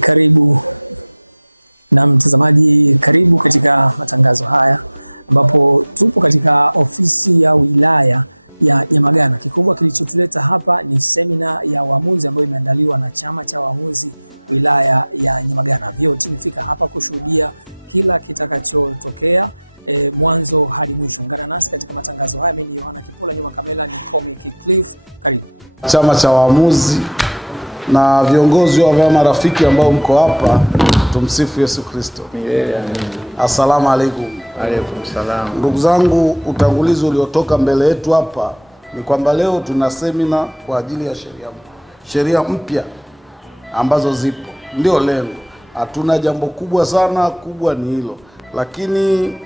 Karibu na mtazamaji, karibu katika matangazo haya ambapo tupo katika ofisi ya wilaya ya Nyamagana. Kikubwa kilichotuleta hapa ni semina ya waamuzi ambayo imeandaliwa na chama cha waamuzi wilaya ya Nyamagana. VOT imefika hapa kushuhudia kila kitakachotokea mwanzo hadi mwisho. Ungana nasi katika matangazo haya. Mimi ni Yohana Kipola, nyuma kamera ni Comic Cliff. Karibu. Chama cha waamuzi na viongozi wa vyama rafiki ambao mko hapa, tumsifu Yesu Kristo. Asalamu alaykum. Alaykum salam. Ndugu zangu, utangulizi uliotoka mbele yetu hapa ni kwamba leo tuna semina kwa ajili ya sheria mpya ambazo zipo. Ndio lengo. Hatuna jambo kubwa sana, kubwa ni hilo. Lakini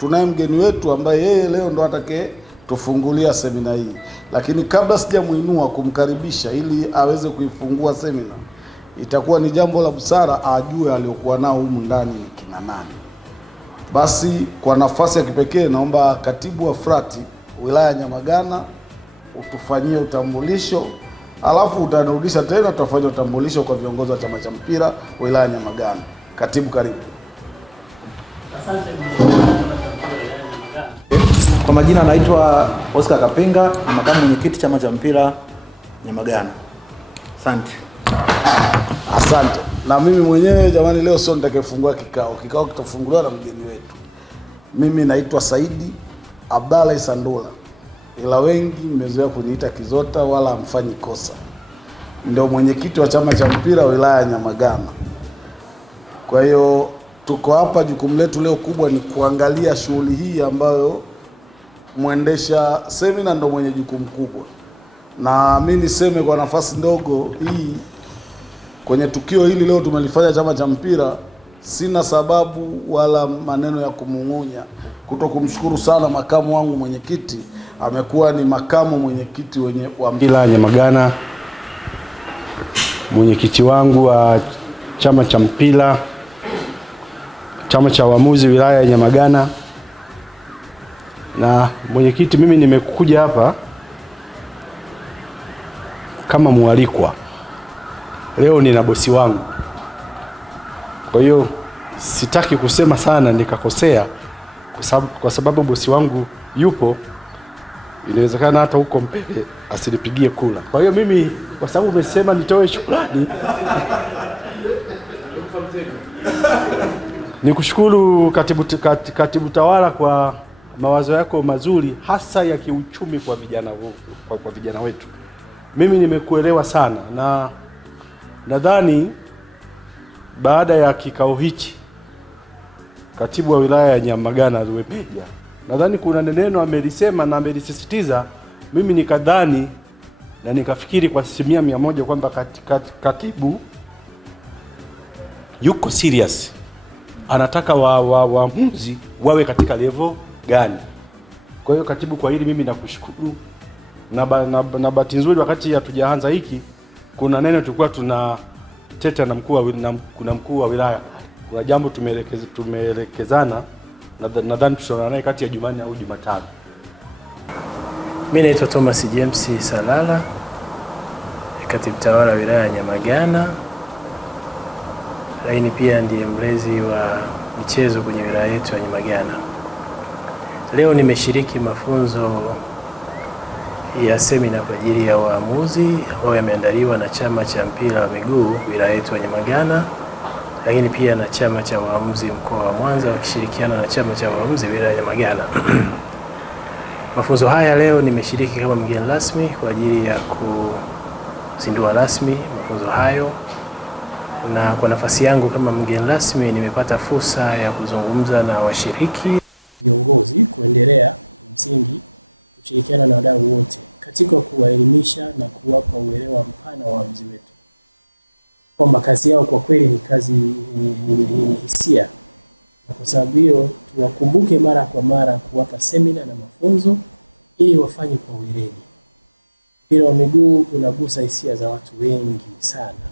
tunaye mgeni wetu ambaye yeye leo ndo atakaye tufungulia semina hii. Lakini kabla sijamuinua kumkaribisha ili aweze kuifungua semina, itakuwa ni jambo la busara ajue aliokuwa nao humu ndani ni kina nani. Basi kwa nafasi ya kipekee naomba katibu wa frati wilaya ya Nyamagana utufanyie utambulisho, alafu utanirudisha tena tutafanya utambulisho kwa viongozi wa chama cha mpira wilaya ya Nyamagana. Katibu, karibu. Asante. Kwa majina naitwa Oscar Kapenga, ni makamu mwenyekiti chama cha mpira Nyamagana. Asante. Asante. Na mimi mwenyewe jamani, leo sio nitakayefungua kikao. Kikao kitafunguliwa na mgeni wetu. Mimi naitwa Saidi Abdalla Isandula, ila wengi mmezoea kuniita Kizota, wala hamfanyi kosa. Ndio mwenyekiti wa chama cha mpira wilaya ya Nyamagana. Kwa hiyo tuko hapa, jukumu letu leo kubwa ni kuangalia shughuli hii ambayo muendesha semina ndo mwenye jukumu kubwa. Na mimi niseme kwa nafasi ndogo hii, kwenye tukio hili leo tumelifanya chama cha mpira, sina sababu wala maneno ya kumung'unya kutokumshukuru sana makamu wangu mwenyekiti. Amekuwa ni makamu mwenyekiti wa mpira Nyamagana, mwenyekiti wangu wa chama cha mpira, chama cha waamuzi wilaya ya Nyamagana. Na mwenyekiti, mimi nimekuja hapa kama mwalikwa. Leo nina bosi wangu, kwa hiyo sitaki kusema sana nikakosea, kwa sababu bosi wangu yupo, inawezekana hata huko mbele asinipigie kula. Kwa hiyo mimi, kwa sababu umesema nitoe shukrani, nikushukuru katibu tawala kwa mawazo yako mazuri, hasa ya kiuchumi kwa vijana wetu. Mimi nimekuelewa sana, na nadhani baada ya kikao hichi katibu wa wilaya ya Nyamagana Luemeja, nadhani kuna neno amelisema na amelisisitiza, mimi nikadhani na nikafikiri kwa 100% kwamba katibu yuko serious, anataka waamuzi wawe katika level gani. Kwa hiyo katibu, kwa hili mimi nakushukuru. Na bahati nzuri wakati hatujaanza hiki, kuna neno tulikuwa tunateta na mkuu wa wilaya. Kuna jambo tumeelekezana, nadhani tutaona naye kati ya Jumanne au Jumatano. Mimi naitwa Thomas James Salala, katibu tawala wilaya ya Nyamagana, lakini pia ndiye mlezi wa michezo kwenye wilaya yetu ya Nyamagana. Leo nimeshiriki mafunzo ya semina kwa ajili ya waamuzi ambayo yameandaliwa na chama cha mpira wa miguu wilaya yetu ya Nyamagana, lakini pia na chama cha waamuzi mkoa wa Mwanza wakishirikiana na chama cha waamuzi wilaya ya Nyamagana. Mafunzo haya leo nimeshiriki kama mgeni rasmi kwa ajili ya kuzindua rasmi mafunzo hayo, na kwa nafasi yangu kama mgeni rasmi nimepata fursa ya kuzungumza na washiriki Viongozi kuendelea msingi kushirikiana na wadau wote katika kuwaelimisha na kuwapa uelewa mpana wa waamuzi wetu, kwamba kazi yao kwa kweli ni kazi yenye hisia, na kwa sababu hiyo tuwakumbuke mara kwa mara kuwapa semina na mafunzo ili wafanye kwa weledi. Mpira wa miguu unagusa hisia za watu wengi sana,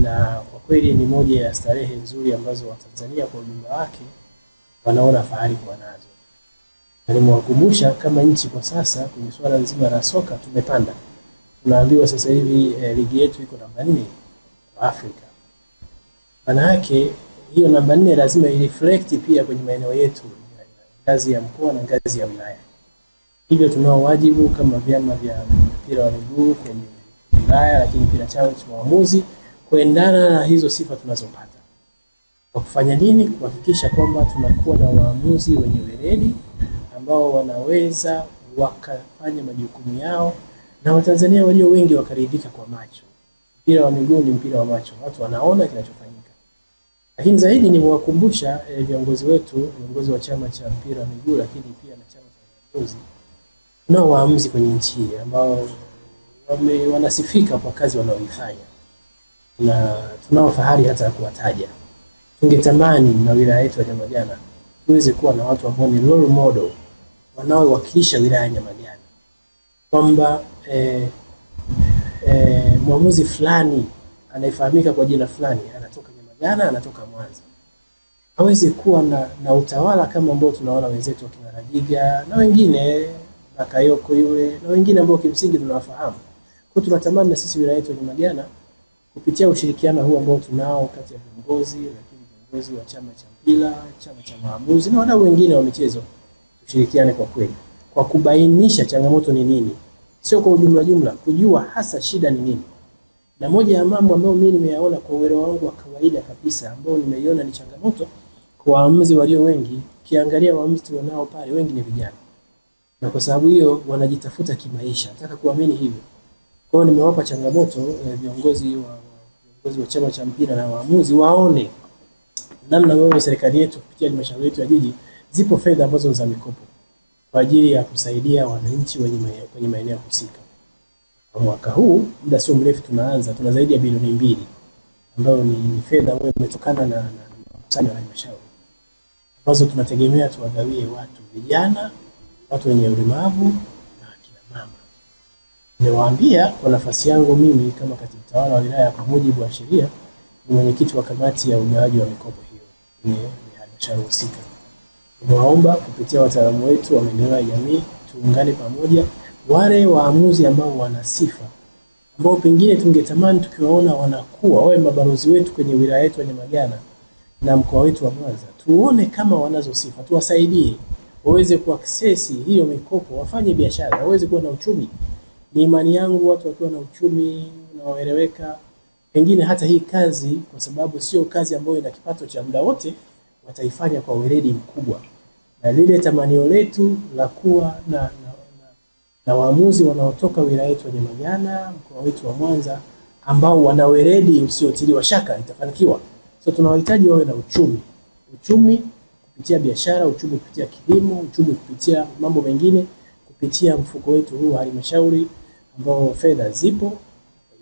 na kwa kweli ni moja ya starehe nzuri ambazo Watanzania kwa ujumla wake wanaona fahari kwa nazo. Na nimewakumbusha kama nchi kwa sasa kwenye swala nzima la soka tumepanda. Tunaambiwa sasa hivi ligi yetu iko namba 4 kwa Afrika. Maana yake hiyo namba 4 lazima ireflect pia kwenye maeneo yetu ngazi ya mkoa na ngazi ya wilaya. Hivyo tunao wajibu kama vyama vya mpira wa miguu kwenye wilaya, lakini pia chama cha waamuzi kuendana na hizo sifa tunazopata. Kwa kufanya nini? Kuhakikisha kwamba tunakuwa na waamuzi wenye weledi ambao wanaweza wakafanya majukumu yao na Watanzania walio wengi wakaridhika kwa macho. Mpira wa miguu ni mpira wa macho, watu wanaona kinachofanyika. Lakini zaidi ni kuwakumbusha viongozi wetu, viongozi wa chama cha mpira wa miguu, lakini pia na chama cha waamuzi, tunao waamuzi kwenye nchi ambao wanasifika kwa kazi wanaoifanya, na tunao fahari hata kuwataja. Tungetamani na wilaya yetu ya Nyamagana tuweze kuwa na watu ambao ni role model wanaowakilisha wilaya ya Nyamagana, kwamba mwamuzi fulani anayefahamika kwa jina fulani anatoka Nyamagana, anatoka Mwanza, hawezi kuwa na utawala kama ambao tunaona wenzetu wakina Rajiga na wengine na Kayoko yule na wengine ambao kimsingi tunawafahamu. Kwa tunatamani na sisi wilaya yetu ya Nyamagana kupitia ushirikiano huu ambao tunao kati ya viongozi, lakini viongozi wa chama cha mpira, chama cha waamuzi na wadau wengine wa michezo, tushirikiane kwa kweli kwa kubainisha changamoto ni nini, sio kwa jumla, kujua hasa shida ni nini. Na moja ya mambo ambayo mimi nimeyaona kwa uelewa wangu wa kawaida kabisa, ambao nimeiona ni changamoto kwa waamuzi walio wengi, kiangalia waamuzi tunao pale wengi ni vijana, na kwa sababu hiyo wanajitafuta kimaisha. Nataka kuamini hivyo. Kwa hiyo nimewapa changamoto viongozi wa chama cha mpira na waamuzi waone namna wewe serikali yetu kupitia halmashauri yetu ya jiji zipo fedha ambazo za mikopo kwa ajili ya kusaidia wananchi kwenye maeneo husika. Kwa mwaka huu muda sio mrefu tuna zaidi ya bilioni 2 ambayo ni fedha ambayo imetokana na mkusanyo wa halmashauri, ambazo tunategemea tuwagawie watu vijana, watu wenye ulemavu na akina mama. Nimewaambia kwa nafasi yangu mimi kama katibu tawala wa wilaya, kwa mujibu wa sheria ni mwenyekiti wa kamati ya ugawaji wa mikopo hiyo kwenye halmashauri husika. Tunaomba kupitia wataalamu wetu wa maendeleo ya jamii tuungane pamoja, wale waamuzi ambao wana sifa, ambao pengine tungetamani tukiwaona wanakuwa wawe mabalozi wetu kwenye wilaya yetu ya Nyamagana na mkoa wetu wa Mwanza, tuone kama wanazo sifa, tuwasaidie waweze kuaccess hiyo mikopo, wafanye biashara, waweze kuwa na uchumi. Ni imani yangu watu wakiwa na uchumi unaoeleweka, pengine hata hii kazi, kwa sababu sio kazi ambayo ina kipato cha muda wote, wataifanya kwa weledi mkubwa. Na lile tamanio letu la kuwa na waamuzi wanaotoka wilaya yetu ya Nyamagana, mkoa wetu wa Mwanza, ambao wana weledi usiotiliwa shaka, itafanikiwa. So tunawahitaji wawe na uchumi kupitia biashara, uchumi kupitia kilimo, uchumi kupitia mambo mengine, kupitia mfuko wetu huu halmashauri ambao fedha zipo,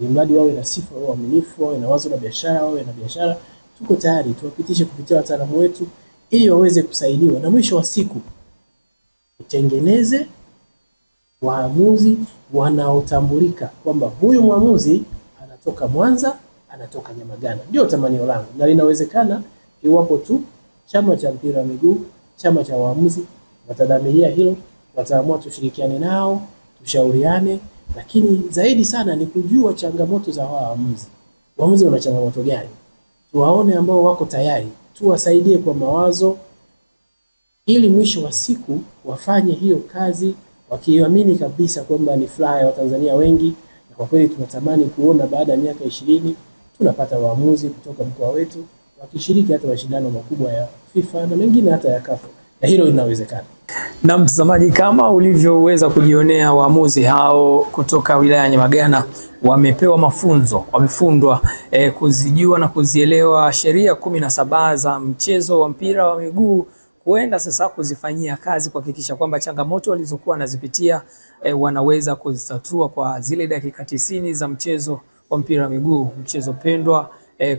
ili mradi wawe na sifa, wawe waaminifu, wawe na wazo la biashara, wawe na biashara. Tuko tayari tuwapitishe kupitia wataalamu wetu ili waweze kusaidiwa, na mwisho wa siku tutengeneze waamuzi wanaotambulika kwamba huyu mwamuzi anatoka Mwanza, anatoka Nyamagana. Ndio tamanio langu, na linawezekana iwapo tu chama cha mpira wa miguu, chama cha waamuzi watadhamiria hilo, wataamua tushirikiane nao, tushauriane. Lakini zaidi sana ni kujua changamoto za waamuzi. Waamuzi wana changamoto gani? Tuwaone ambao wako tayari, tuwasaidie kwa mawazo, ili mwisho wa siku wafanye hiyo kazi wakiamini kabisa kwamba ni furaha ya Watanzania wengi. Na kwa kweli tunatamani kuona baada ya miaka 20 tunapata waamuzi kutoka mkoa wetu wakishiriki hata mashindano makubwa ya FIFA na mengine hata ya CAF, na hilo linawezekana. Na mtazamaji, kama ulivyoweza kujionea, waamuzi hao kutoka wilaya ya Nyamagana wamepewa mafunzo, wamefundwa kuzijua na kuzielewa sheria 17 za mchezo wa mpira wa miguu, kuenda sasa kuzifanyia kazi, kuhakikisha kwamba changamoto walizokuwa wanazipitia wanaweza kuzitatua kwa zile dakika 90 za mchezo wa mpira wa miguu, mchezo pendwa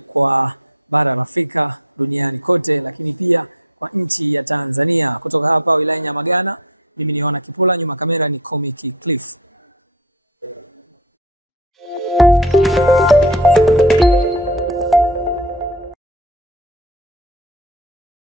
kwa bara la Afrika, duniani kote, lakini pia kwa nchi ya Tanzania. Kutoka hapa wilaya ya Nyamagana, mimi ni Ona Kipola, nyuma kamera ni Comic Cliff.